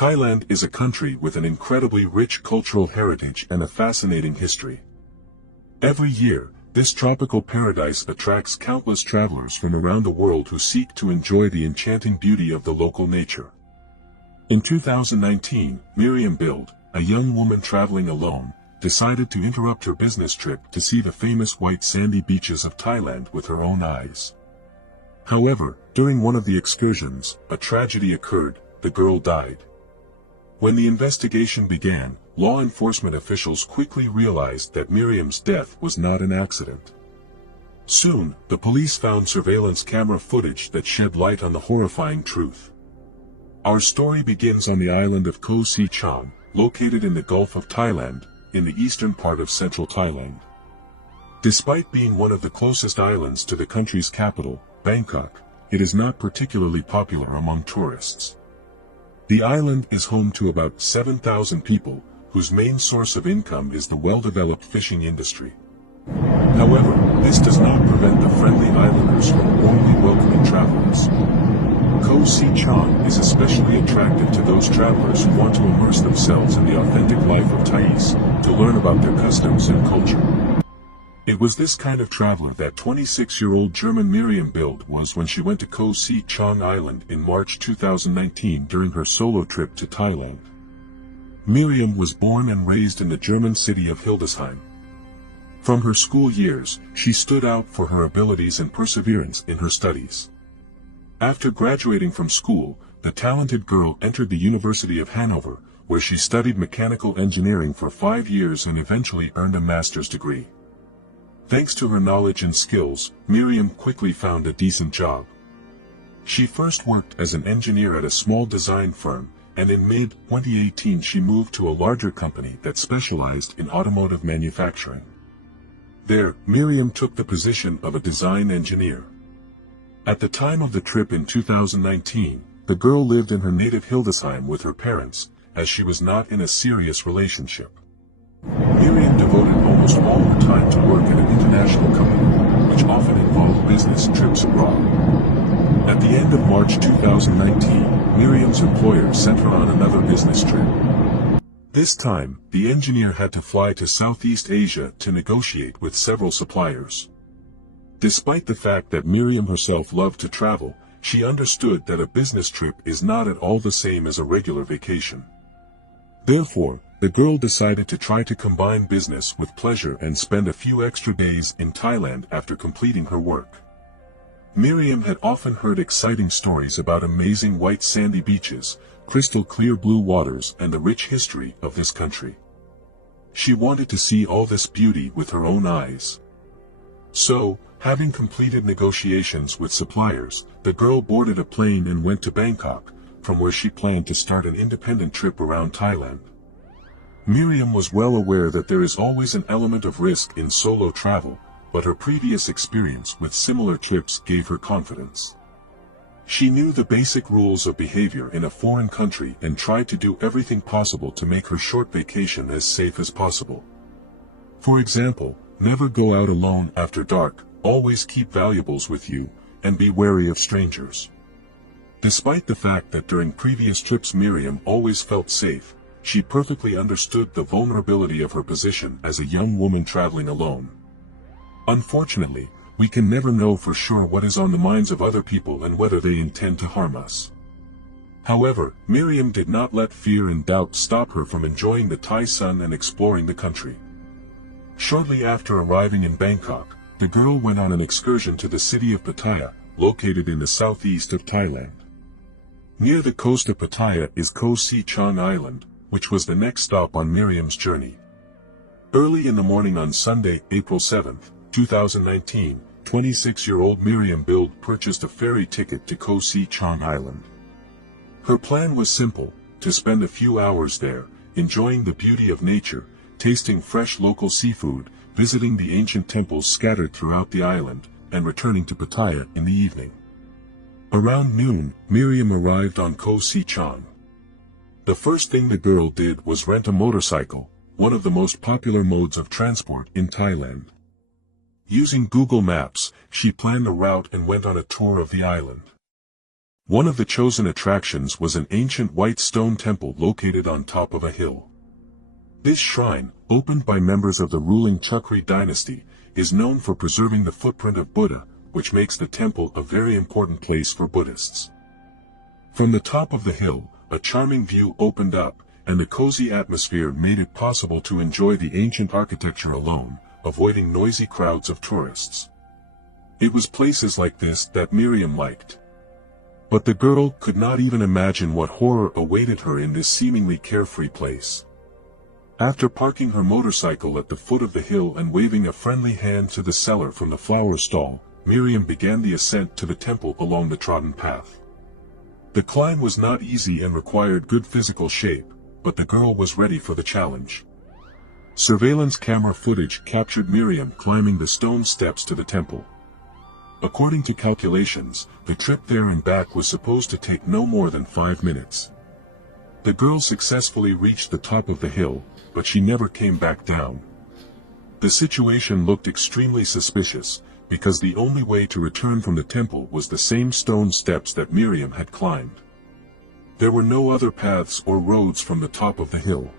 Thailand is a country with an incredibly rich cultural heritage and a fascinating history. Every year, this tropical paradise attracts countless travelers from around the world who seek to enjoy the enchanting beauty of the local nature. In 2019, Miriam Bild, a young woman traveling alone, decided to interrupt her business trip to see the famous white sandy beaches of Thailand with her own eyes. However, during one of the excursions, a tragedy occurred. The girl died. When the investigation began, law enforcement officials quickly realized that Miriam's death was not an accident. Soon, the police found surveillance camera footage that shed light on the horrifying truth. Our story begins on the island of Koh Si Chang, located in the Gulf of Thailand, in the eastern part of central Thailand. Despite being one of the closest islands to the country's capital, Bangkok, it is not particularly popular among tourists. The island is home to about 7,000 people, whose main source of income is the well-developed fishing industry. However, this does not prevent the friendly islanders from warmly welcoming travelers. Koh Si Chang is especially attractive to those travelers who want to immerse themselves in the authentic life of Thais, to learn about their customs and culture. It was this kind of traveler that 26-year-old German Miriam Bild was when she went to Koh Si Chang Island in March 2019 during her solo trip to Thailand. Miriam was born and raised in the German city of Hildesheim. From her school years, she stood out for her abilities and perseverance in her studies. After graduating from school, the talented girl entered the University of Hanover, where she studied mechanical engineering for 5 years and eventually earned a master's degree. Thanks to her knowledge and skills, Miriam quickly found a decent job. She first worked as an engineer at a small design firm, and in mid-2018 she moved to a larger company that specialized in automotive manufacturing. There, Miriam took the position of a design engineer. At the time of the trip in 2019, the girl lived in her native Hildesheim with her parents, as she was not in a serious relationship. Miriam devoted almost all her time to work at an international company, which often involved business trips abroad. At the end of March 2019, Miriam's employer sent her on another business trip. This time, the engineer had to fly to Southeast Asia to negotiate with several suppliers. Despite the fact that Miriam herself loved to travel, she understood that a business trip is not at all the same as a regular vacation. Therefore, the girl decided to try to combine business with pleasure and spend a few extra days in Thailand after completing her work. Miriam had often heard exciting stories about amazing white sandy beaches, crystal clear blue waters, and the rich history of this country. She wanted to see all this beauty with her own eyes. So, having completed negotiations with suppliers, the girl boarded a plane and went to Bangkok, from where she planned to start an independent trip around Thailand. Miriam was well aware that there is always an element of risk in solo travel, but her previous experience with similar trips gave her confidence. She knew the basic rules of behavior in a foreign country and tried to do everything possible to make her short vacation as safe as possible. For example, never go out alone after dark, always keep valuables with you, and be wary of strangers. Despite the fact that during previous trips Miriam always felt safe, she perfectly understood the vulnerability of her position as a young woman traveling alone. Unfortunately, we can never know for sure what is on the minds of other people and whether they intend to harm us. However, Miriam did not let fear and doubt stop her from enjoying the Thai sun and exploring the country. Shortly after arriving in Bangkok, the girl went on an excursion to the city of Pattaya, located in the southeast of Thailand. Near the coast of Pattaya is Koh Si Chang Island, which was the next stop on Miriam's journey. Early in the morning on Sunday, April 7, 2019, 26-year-old Miriam Bild purchased a ferry ticket to Koh Si Chang Island. Her plan was simple: to spend a few hours there, enjoying the beauty of nature, tasting fresh local seafood, visiting the ancient temples scattered throughout the island, and returning to Pattaya in the evening. Around noon, Miriam arrived on Koh Si Chang. The first thing the girl did was rent a motorcycle, one of the most popular modes of transport in Thailand. Using Google Maps, she planned a route and went on a tour of the island. One of the chosen attractions was an ancient white stone temple located on top of a hill. This shrine, opened by members of the ruling Chakri dynasty, is known for preserving the footprint of Buddha, which makes the temple a very important place for Buddhists. From the top of the hill, a charming view opened up, and the cozy atmosphere made it possible to enjoy the ancient architecture alone, avoiding noisy crowds of tourists. It was places like this that Miriam liked. But the girl could not even imagine what horror awaited her in this seemingly carefree place. After parking her motorcycle at the foot of the hill and waving a friendly hand to the seller from the flower stall, Miriam began the ascent to the temple along the trodden path. The climb was not easy and required good physical shape, but the girl was ready for the challenge. Surveillance camera footage captured Miriam climbing the stone steps to the temple. According to calculations, the trip there and back was supposed to take no more than 5 minutes. The girl successfully reached the top of the hill, but she never came back down. The situation looked extremely suspicious, because the only way to return from the temple was the same stone steps that Miriam had climbed. There were no other paths or roads from the top of the hill.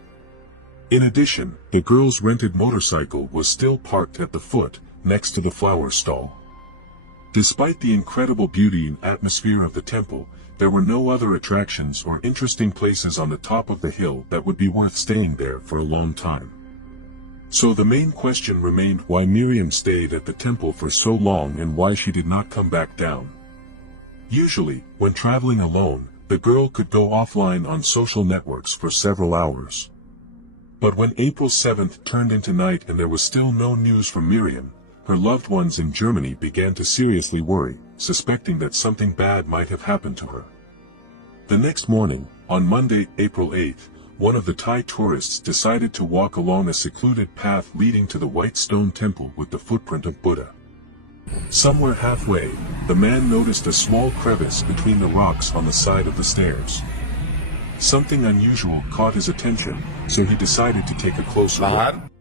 In addition, the girl's rented motorcycle was still parked at the foot, next to the flower stall. Despite the incredible beauty and atmosphere of the temple, there were no other attractions or interesting places on the top of the hill that would be worth staying there for a long time. So the main question remained why Miriam stayed at the temple for so long and why she did not come back down. Usually, when traveling alone, the girl could go offline on social networks for several hours. But when April 7th turned into night and there was still no news from Miriam, her loved ones in Germany began to seriously worry, suspecting that something bad might have happened to her. The next morning, on Monday, April 8th, one of the Thai tourists decided to walk along a secluded path leading to the white stone temple with the footprint of Buddha. Somewhere halfway, the man noticed a small crevice between the rocks on the side of the stairs. Something unusual caught his attention, so he decided to take a closer look.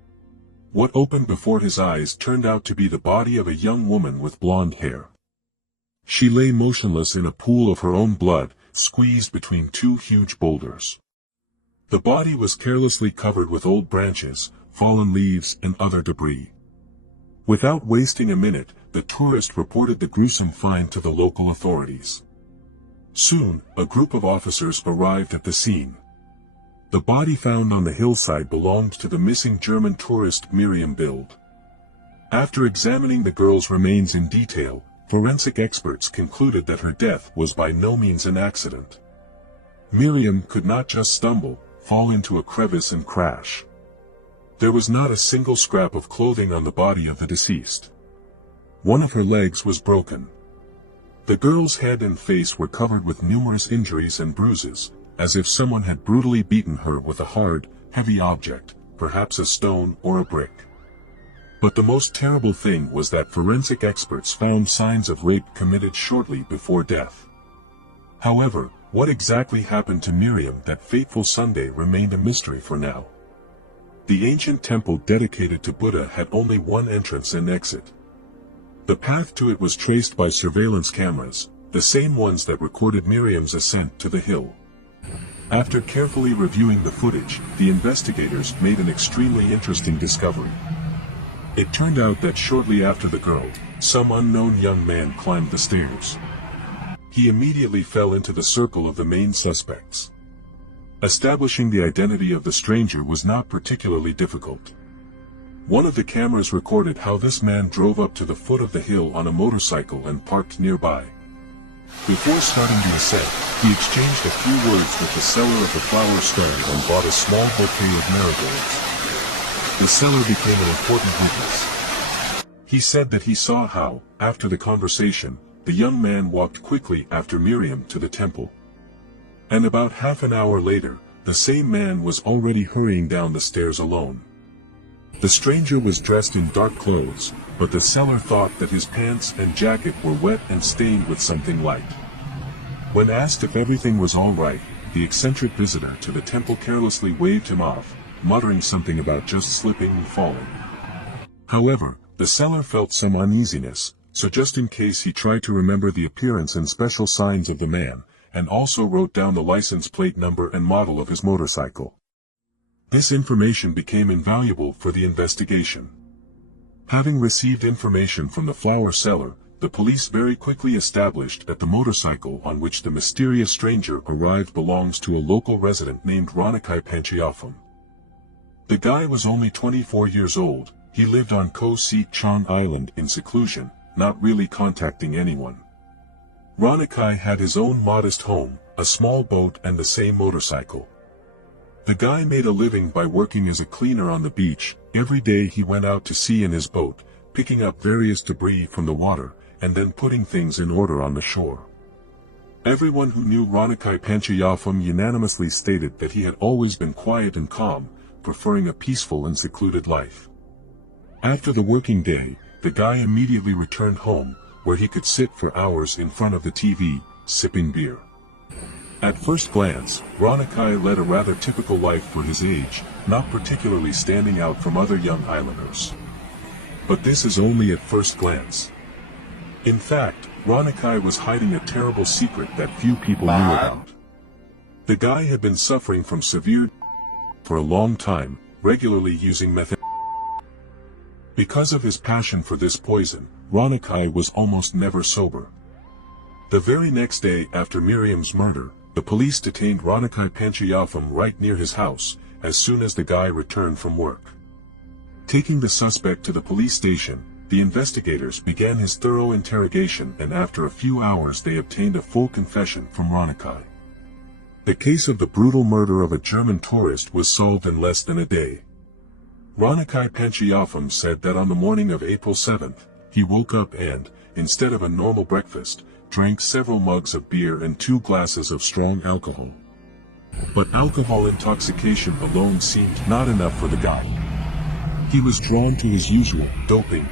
What opened before his eyes turned out to be the body of a young woman with blonde hair. She lay motionless in a pool of her own blood, squeezed between two huge boulders. The body was carelessly covered with old branches, fallen leaves and other debris. Without wasting a minute, the tourist reported the gruesome find to the local authorities. Soon, a group of officers arrived at the scene. The body found on the hillside belonged to the missing German tourist Miriam Bild. After examining the girl's remains in detail, forensic experts concluded that her death was by no means an accident. Miriam could not just stumble, fall into a crevice and crash. There was not a single scrap of clothing on the body of the deceased. One of her legs was broken. The girl's head and face were covered with numerous injuries and bruises, as if someone had brutally beaten her with a hard, heavy object, perhaps a stone or a brick. But the most terrible thing was that forensic experts found signs of rape committed shortly before death. However, what exactly happened to Miriam that fateful Sunday remained a mystery for now. The ancient temple dedicated to Buddha had only one entrance and exit. The path to it was traced by surveillance cameras, the same ones that recorded Miriam's ascent to the hill. After carefully reviewing the footage, the investigators made an extremely interesting discovery. It turned out that shortly after the girl, some unknown young man climbed the stairs. He immediately fell into the circle of the main suspects. Establishing the identity of the stranger was not particularly difficult. One of the cameras recorded how this man drove up to the foot of the hill on a motorcycle and parked nearby. Before starting the ascent, he exchanged a few words with the seller of the flower stand and bought a small bouquet of marigolds. The seller became an important witness. He said that he saw how, after the conversation, the young man walked quickly after Miriam to the temple. And about half an hour later, the same man was already hurrying down the stairs alone. The stranger was dressed in dark clothes, but the seller thought that his pants and jacket were wet and stained with something light. When asked if everything was all right, the eccentric visitor to the temple carelessly waved him off, muttering something about just slipping and falling. However, the seller felt some uneasiness, so just in case he tried to remember the appearance and special signs of the man, and also wrote down the license plate number and model of his motorcycle. This information became invaluable for the investigation. Having received information from the flower seller, the police very quickly established that the motorcycle on which the mysterious stranger arrived belongs to a local resident named Ronnachai Panchaiyaphum. The guy was only 24 years old. He lived on Koh Si Chang Island in seclusion, not really contacting anyone. Ronnachai had his own modest home, a small boat and the same motorcycle. The guy made a living by working as a cleaner on the beach. Every day he went out to sea in his boat, picking up various debris from the water, and then putting things in order on the shore. Everyone who knew Ronnachai Panchaiyaphum unanimously stated that he had always been quiet and calm, preferring a peaceful and secluded life. After the working day, the guy immediately returned home, where he could sit for hours in front of the TV, sipping beer. At first glance, Ronnachai led a rather typical life for his age, not particularly standing out from other young islanders. But this is only at first glance. In fact, Ronnachai was hiding a terrible secret that few people knew about. The guy had been suffering from severe for a long time, regularly using methamphetamine. Because of his passion for this poison, Ronnachai was almost never sober. The very next day after Miriam's murder, the police detained Ronnachai Panchaiyaphum right near his house, as soon as the guy returned from work. Taking the suspect to the police station, the investigators began his thorough interrogation, and after a few hours they obtained a full confession from Ronnachai. The case of the brutal murder of a German tourist was solved in less than a day. Ronnachai Panchaiyaphum said that on the morning of April 7th, he woke up and, instead of a normal breakfast, drank several mugs of beer and 2 glasses of strong alcohol. But alcohol intoxication alone seemed not enough for the guy. He was drawn to his usual doping.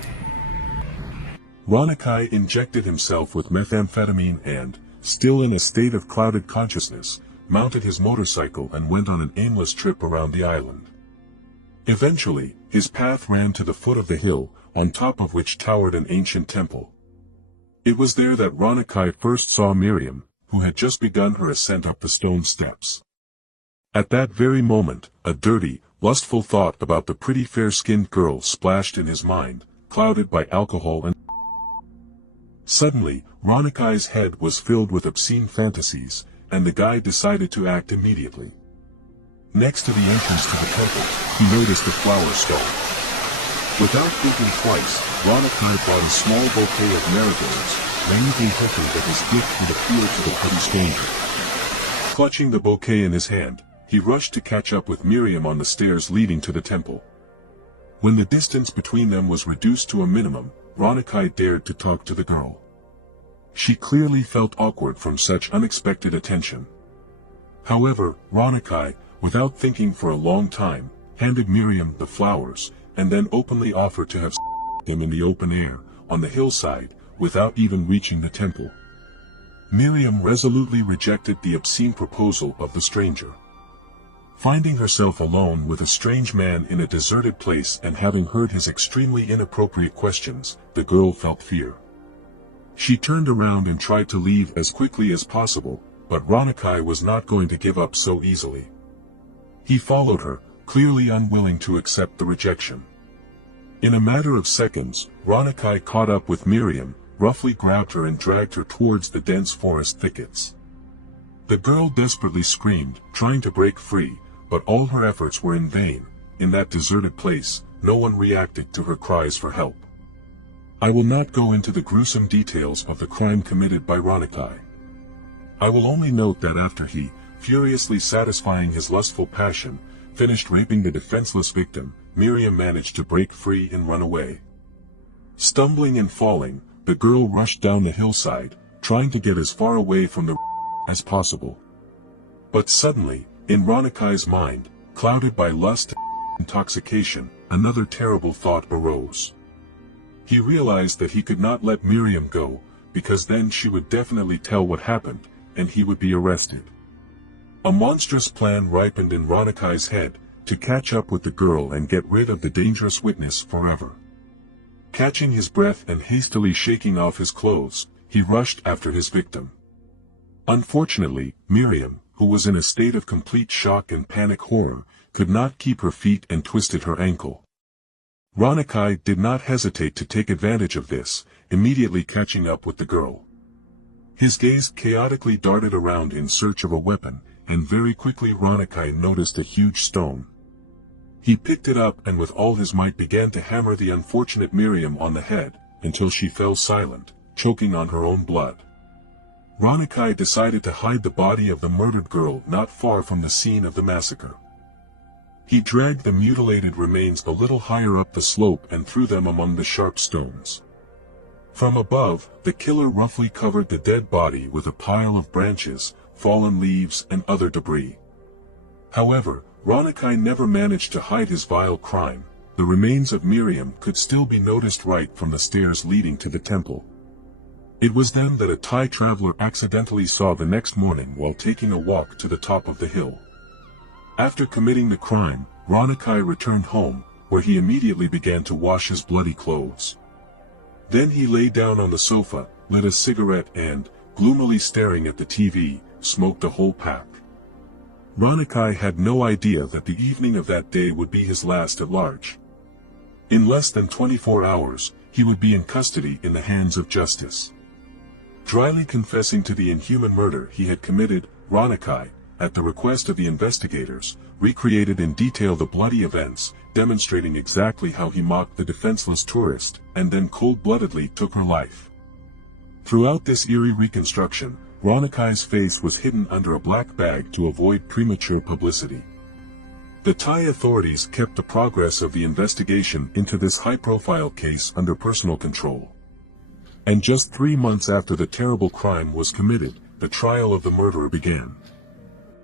Ronnachai injected himself with methamphetamine and, still in a state of clouded consciousness, mounted his motorcycle and went on an aimless trip around the island. Eventually, his path ran to the foot of the hill, on top of which towered an ancient temple. It was there that Ronnachai first saw Miriam, who had just begun her ascent up the stone steps. At that very moment, a dirty, lustful thought about the pretty fair-skinned girl splashed in his mind, clouded by alcohol and... Suddenly, Ronnachai's head was filled with obscene fantasies, and the guy decided to act immediately. Next to the entrance to the temple, he noticed a flower stall. Without thinking twice, Ronnachai bought a small bouquet of marigolds, naively hoping that his gift would appeal to the pretty stranger. Clutching the bouquet in his hand, he rushed to catch up with Miriam on the stairs leading to the temple. When the distance between them was reduced to a minimum, Ronnachai dared to talk to the girl. She clearly felt awkward from such unexpected attention. However, Ronnachai, without thinking for a long time, handed Miriam the flowers, and then openly offered to have them in the open air, on the hillside, without even reaching the temple. Miriam resolutely rejected the obscene proposal of the stranger. Finding herself alone with a strange man in a deserted place and having heard his extremely inappropriate questions, the girl felt fear. She turned around and tried to leave as quickly as possible, but Ronnachai was not going to give up so easily. He followed her, clearly unwilling to accept the rejection. In a matter of seconds, Ronnachai caught up with Miriam, roughly grabbed her and dragged her towards the dense forest thickets. The girl desperately screamed, trying to break free, but all her efforts were in vain. In that deserted place, no one reacted to her cries for help. I will not go into the gruesome details of the crime committed by Ronnachai. I will only note that after he, furiously satisfying his lustful passion, finished raping the defenseless victim, Miriam managed to break free and run away. Stumbling and falling, the girl rushed down the hillside, trying to get as far away from the as possible. But suddenly, in Ronnachai's mind, clouded by lust and intoxication, another terrible thought arose. He realized that he could not let Miriam go, because then she would definitely tell what happened, and he would be arrested. A monstrous plan ripened in Ronnachai's head, to catch up with the girl and get rid of the dangerous witness forever. Catching his breath and hastily shaking off his clothes, he rushed after his victim. Unfortunately, Miriam, who was in a state of complete shock and panic horror, could not keep her feet and twisted her ankle. Ronnachai did not hesitate to take advantage of this, immediately catching up with the girl. His gaze chaotically darted around in search of a weapon, and very quickly Ronnachai noticed a huge stone. He picked it up and with all his might began to hammer the unfortunate Miriam on the head, until she fell silent, choking on her own blood. Ronnachai decided to hide the body of the murdered girl not far from the scene of the massacre. He dragged the mutilated remains a little higher up the slope and threw them among the sharp stones. From above, the killer roughly covered the dead body with a pile of branches, fallen leaves and other debris. However, Ronnachai never managed to hide his vile crime. The remains of Miriam could still be noticed right from the stairs leading to the temple. It was then that a Thai traveler accidentally saw the next morning while taking a walk to the top of the hill. After committing the crime, Ronnachai returned home, where he immediately began to wash his bloody clothes. Then he lay down on the sofa, lit a cigarette and, gloomily staring at the TV, smoked a whole pack. Ronnachai had no idea that the evening of that day would be his last at large. In less than 24 hours, he would be in custody in the hands of justice. Dryly confessing to the inhuman murder he had committed, Ronnachai, at the request of the investigators, recreated in detail the bloody events, demonstrating exactly how he mocked the defenseless tourist, and then cold-bloodedly took her life. Throughout this eerie reconstruction, Ronnachai's face was hidden under a black bag to avoid premature publicity. The Thai authorities kept the progress of the investigation into this high-profile case under personal control. And just 3 months after the terrible crime was committed, the trial of the murderer began.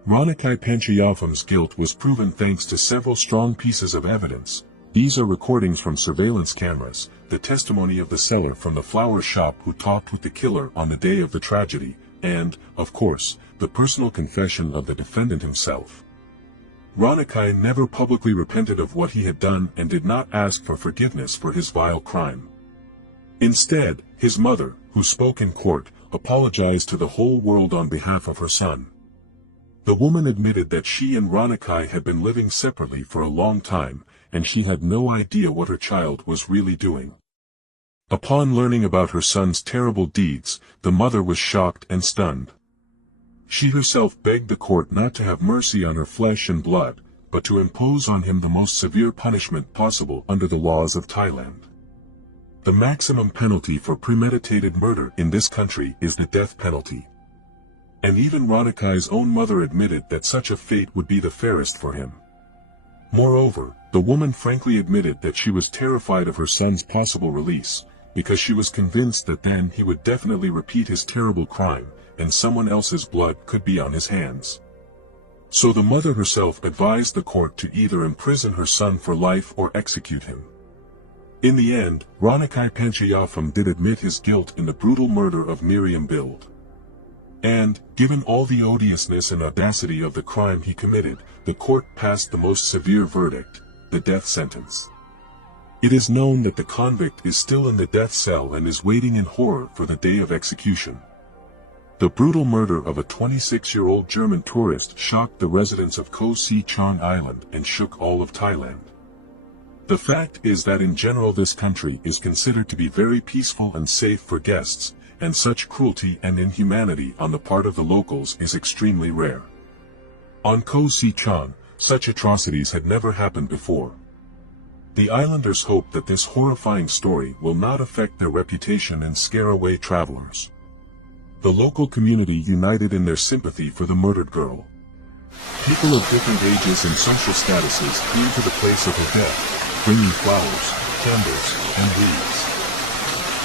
Ronnachai Panchaiyaphum's guilt was proven thanks to several strong pieces of evidence. These are recordings from surveillance cameras, the testimony of the seller from the flower shop who talked with the killer on the day of the tragedy, and, of course, the personal confession of the defendant himself. Ronnachai never publicly repented of what he had done and did not ask for forgiveness for his vile crime. Instead, his mother, who spoke in court, apologized to the whole world on behalf of her son. The woman admitted that she and Ronnachai had been living separately for a long time, and she had no idea what her child was really doing. Upon learning about her son's terrible deeds, the mother was shocked and stunned. She herself begged the court not to have mercy on her flesh and blood, but to impose on him the most severe punishment possible under the laws of Thailand. The maximum penalty for premeditated murder in this country is the death penalty. And even Ronnachai's own mother admitted that such a fate would be the fairest for him. Moreover, the woman frankly admitted that she was terrified of her son's possible release, because she was convinced that then he would definitely repeat his terrible crime, and someone else's blood could be on his hands. So the mother herself advised the court to either imprison her son for life or execute him. In the end, Ronnachai Panchaiyaphum did admit his guilt in the brutal murder of Miriam Bild. And, given all the odiousness and audacity of the crime he committed, the court passed the most severe verdict, the death sentence. It is known that the convict is still in the death cell and is waiting in horror for the day of execution. The brutal murder of a 26-year-old German tourist shocked the residents of Koh Si Chang Island and shook all of Thailand. The fact is that in general this country is considered to be very peaceful and safe for guests, and such cruelty and inhumanity on the part of the locals is extremely rare. On Koh Si Chang, such atrocities had never happened before. The islanders hope that this horrifying story will not affect their reputation and scare away travelers. The local community united in their sympathy for the murdered girl. People of different ages and social statuses came to the place of her death, bringing flowers, candles, and wreaths.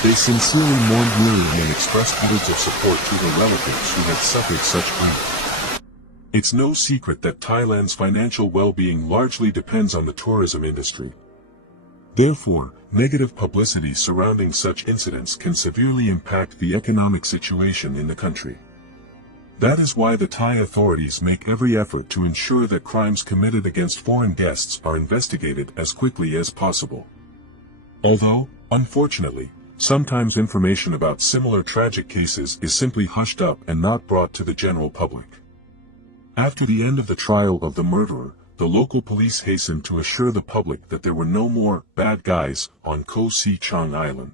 They sincerely mourned Miriam and expressed words of support to her relatives who had suffered such grief. It's no secret that Thailand's financial well-being largely depends on the tourism industry. Therefore, negative publicity surrounding such incidents can severely impact the economic situation in the country. That is why the Thai authorities make every effort to ensure that crimes committed against foreign guests are investigated as quickly as possible. Although, Unfortunately, sometimes information about similar tragic cases is simply hushed up and not brought to the general public. After the end of the trial of the murderer, the local police hastened to assure the public that there were no more bad guys on Koh Si Chang Island.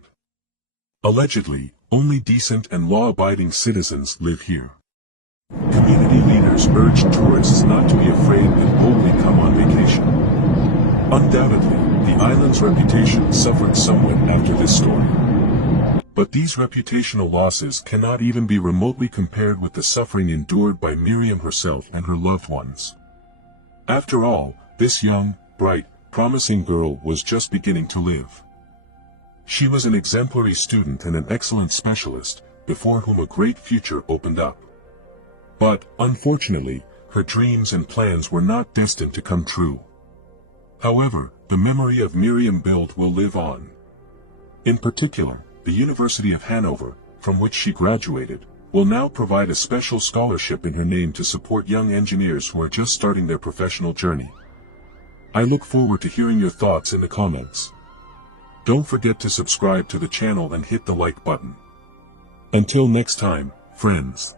Allegedly, only decent and law-abiding citizens live here. Community leaders urged tourists not to be afraid and boldly come on vacation. Undoubtedly, the island's reputation suffered somewhat after this story. But these reputational losses cannot even be remotely compared with the suffering endured by Miriam herself and her loved ones. After all, this young, bright, promising girl was just beginning to live. She was an exemplary student and an excellent specialist, before whom a great future opened up. But, unfortunately, her dreams and plans were not destined to come true. However, the memory of Miriam Bild will live on. In particular, the University of Hanover, from which she graduated, will now provide a special scholarship in her name to support young engineers who are just starting their professional journey. I look forward to hearing your thoughts in the comments. Don't forget to subscribe to the channel and hit the like button. Until next time, friends.